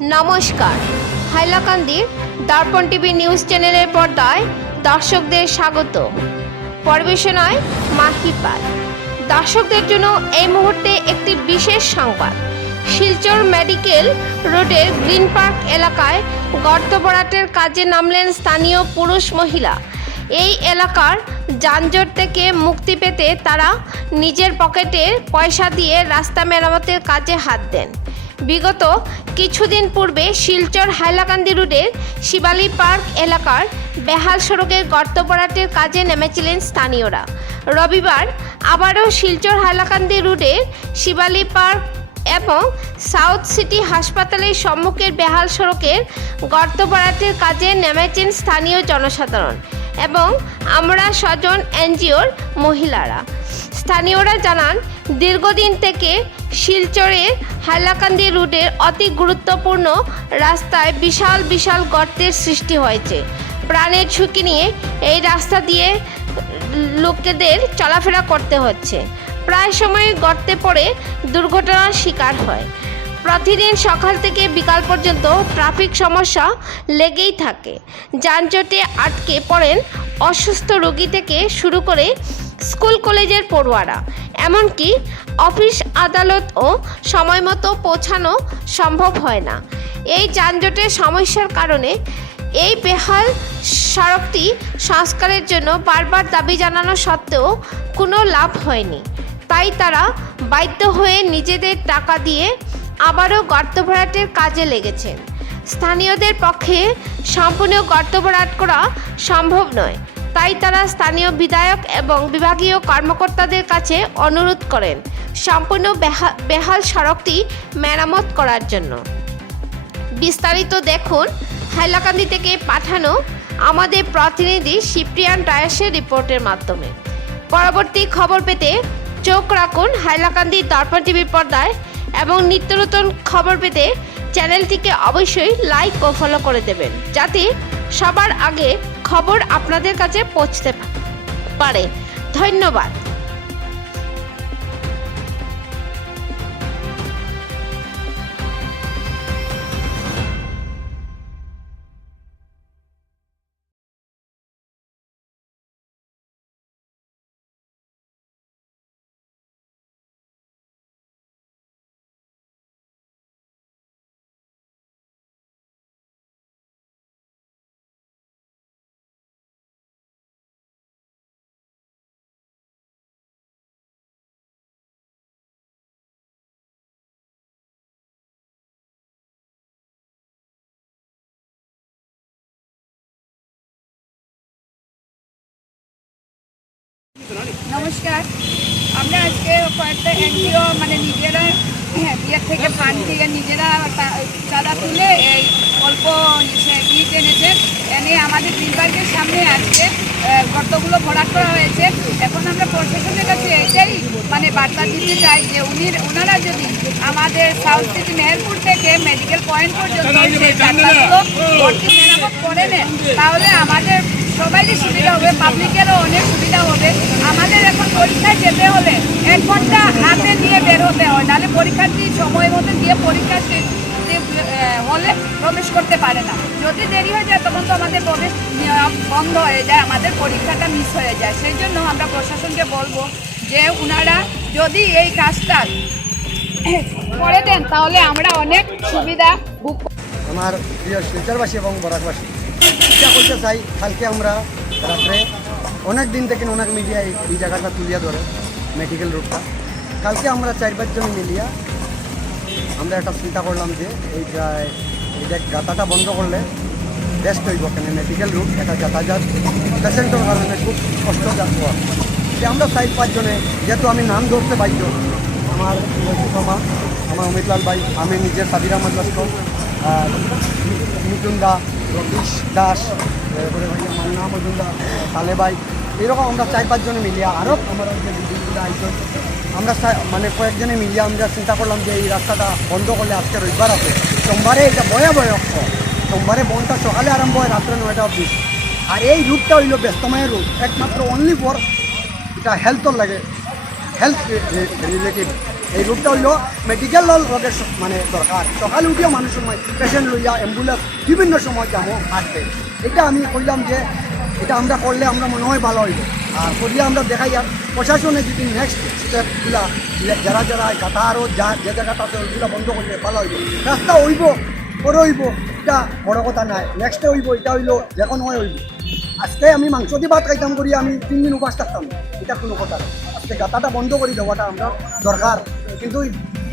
নমস্কার, হাইলাকান্দির দর্পণ TV news চ্যানেলের পর্দায় দর্শকদের স্বাগত। পরিবেশনায় মাহিপাল। দর্শকদের জন্য এই মুহূর্তে একটি বিশেষ সংবাদ। শিলচর মেডিকেল রোডের গ্রিন পার্ক এলাকায় গর্ত ভরাটের কাজে নামলেন স্থানীয় পুরুষ মহিলা। এই এলাকার যানজট থেকে মুক্তি পেতে তারা নিজের পকেটের পয়সা দিয়ে রাস্তা মেরামতের কাজে হাত দেন। বিগত কিছুদিন পূর্বে শিলচর হাইলাকান্দি রোডের শিবালী পার্ক এলাকার বেহাল সড়কের গর্ত ভরাটের কাজে নেমেছিলেন স্থানীয়রা। রবিবার আবারও শিলচর হাইলাকান্দি রোডের শিবালী পার্ক এবং সাউথ সিটি হাসপাতালের সম্মুখের বেহাল সড়কের গর্ত ভরাটের কাজে নেমেছেন স্থানীয় জনসাধারণ এবং আমরা স্বজন এনজিওর মহিলারা। স্থানীয়রা জানান, দীর্ঘদিন থেকে শিলচরের হাইলাকান্দি রোডের অতি গুরুত্বপূর্ণ রাস্তায় বিশাল বিশাল গর্তের সৃষ্টি হয়েছে। প্রাণের ঝুঁকি নিয়ে এই রাস্তা দিয়ে লোকেদের চলাফেরা করতে হচ্ছে। প্রায় সময় গর্তে পড়ে দুর্ঘটনার শিকার হয়। প্রতিদিন সকাল থেকে বিকাল পর্যন্ত ট্রাফিক সমস্যা লেগেই থাকে। যানজটে আটকে পড়েন অসুস্থ রোগী থেকে শুরু করে স্কুল কলেজের পড়ুয়ারা। এমনকি অফিস আদালতও সময় মতো পৌঁছানো সম্ভব হয় না। এই যানজটের সমস্যার কারণে এই বেহাল সড়কটি সংস্কারের জন্য বারবার দাবি জানানো সত্ত্বেও কোনো লাভ হয়নি। তাই তারা বাধ্য হয়ে নিজেদের টাকা দিয়ে আবারও গর্ত ভরাটের কাজে লেগেছেন। স্থানীয়দের পক্ষে সম্পূর্ণ গর্ত ভরাট করা সম্ভব নয়, তাই তারা স্থানীয় বিধায়ক এবং বিভাগীয় কর্মকর্তাদের কাছে অনুরোধ করেন সম্পূর্ণ বেহাল সড়কটি মেরামত করার জন্য। বিস্তারিত দেখুন হাইলাকান্দি থেকে পাঠানো আমাদের প্রতিনিধি শিপ্রিয়ান ডায়াসের রিপোর্টের মাধ্যমে। পরবর্তী খবর পেতে চোখ রাখুন হাইলাকান্দি দর্পণ টিভির পর্দায় এবং নিত্য নতুন খবর পেতে চ্যানেলটিকে অবশ্যই লাইক ও ফলো করে দেবেন, যাতে সবার আগে খবর আপনাদের কাছে পৌঁছতে পারে। ধন্যবাদ। নমস্কার, আমরা আজকে কয়েকটা এনজিও নিজেরা বিয়ের থেকে ফান্ড দিয়ে নিজেরা চাঁদা তুলে এই অল্প ইট এনেছেন। এনে আমাদের গ্রিন পার্কের সামনে আজকে গর্তগুলো ভরাট করা হয়েছে। এখন আমরা প্রশাসনের কাছে এটাই বার্তা দিতে চাই যে ওনারা যদি আমাদের সাউথ সিটি মেহেরপুর থেকে মেডিকেল পয়েন্ট পর্যন্ত সেই রাস্তাগুলো মেরামত করে নেন, তাহলে আমাদের সবারই সুবিধা হবে, পাবলিকেরও অনেক সুবিধা হবে। আমাদের এখন পরীক্ষায় যেতে হলে 1 ঘন্টা হাতে নিয়ে বের হতে হয়, নাহলে পরীক্ষার্থী সময় মতো দিয়ে পরীক্ষা হলে প্রবেশ করতে পারে না। যদি দেরি হয়ে যায় তখন তো আমাদের প্রবেশ বন্ধ হয়ে যায়, আমাদের পরীক্ষাটা মিস হয়ে যায়। সেই জন্য আমরা প্রশাসনকে বলবো যে ওনারা যদি এই কাজটা করে দেন তাহলে আমরা অনেক সুবিধা ভোগ। আমার প্রিয় শিলচরবাসী এবং বরাকবাসী, এটা বলতে চাই, কালকে আমরা রাত্রে অনেক দিন থেকে অনেক মিডিয়ায় এই জায়গাটা তুলিয়া ধরে মেডিকেল রোডটা। কালকে আমরা 4-5 জন মিলিয়া আমরা একটা চিন্তা করলাম যে এইটা গাতাটা বন্ধ করলে বেস্ট হইব, কেন মেডিকেল রুট একটা যাতায়াত পেশেন্টের কারণে খুব কষ্ট হওয়া। যে আমরা 4-5 জনে, যেহেতু আমি নাম ধরতে বাধ্য, আমার মা, আমার অমিতলাল ভাই, আমি নিজের সাবির আহমদ লস্কর, মিটুন দা, রতীশ দাস, এরপরে ভাই আমার নাম মজুমদার, তালে ভাই, এরকম আমরা 4-5 জনে মিলিয়া, আরও আমরা যে দিদিগুলো আইসন, আমরা কয়েকজনে মিলিয়ে আমরা চিন্তা করলাম যে এই রাস্তাটা বন্ধ করলে, আজকে রবিবার আছে, সোমবারে এটা ভয়াবহ, সোমবারে বন্ধটা সকালে আরম্ভ হয় রাত্রে 9টা অবধি। আর এই রুটটা হইল ব্যস্তময় রুট, একমাত্র অনলি ফর এটা হেলথর লাগে, হেলথ রিলেটিভ এই রুটটা হইল মেডিকেল লোকের মানে দরকার, সকালে উঠিও মানুষ সময় পেশেন্ট লইয়া অ্যাম্বুলেন্স বিভিন্ন সময় যাবো আসবে। এটা আমি কইলাম যে এটা আমরা করলে আমরা মনে হয় ভালো হইব, আর করিয়া আমরা দেখাই আর প্রশাসনে যদি নেক্সট স্টেপগুলা যারা যারা গাথা আরও যে জায়গাটা আছে ওইগুলো বন্ধ করলে ভালো হইব। রাস্তা হইব করে হইব, এটা বড় কথা নাই, নেক্সটে হইব, এটা হইল যে কোনো হয় হইব। আজকে আমি মাংস দিয়ে ভাত খাইতাম করি আমি 3 দিন উপাস থাকতাম না, এটা কোনো কথা না। আজকে গাথাটা বন্ধ করে দেওয়াটা আমরা দরকার, কিন্তু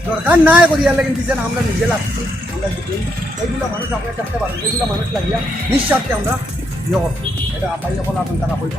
দরকার নাই করিয়া লেগে দিচ্ছেন আমরা নিজে লাগছি। আমরা এইগুলো মানুষ আপনার থাকতে পারেন, এইগুলো মানুষ লাগিয়া নিঃস্বার্থে আমরা ইয়ে করছি, এটা আপাই সকল আপনার তারা হইব।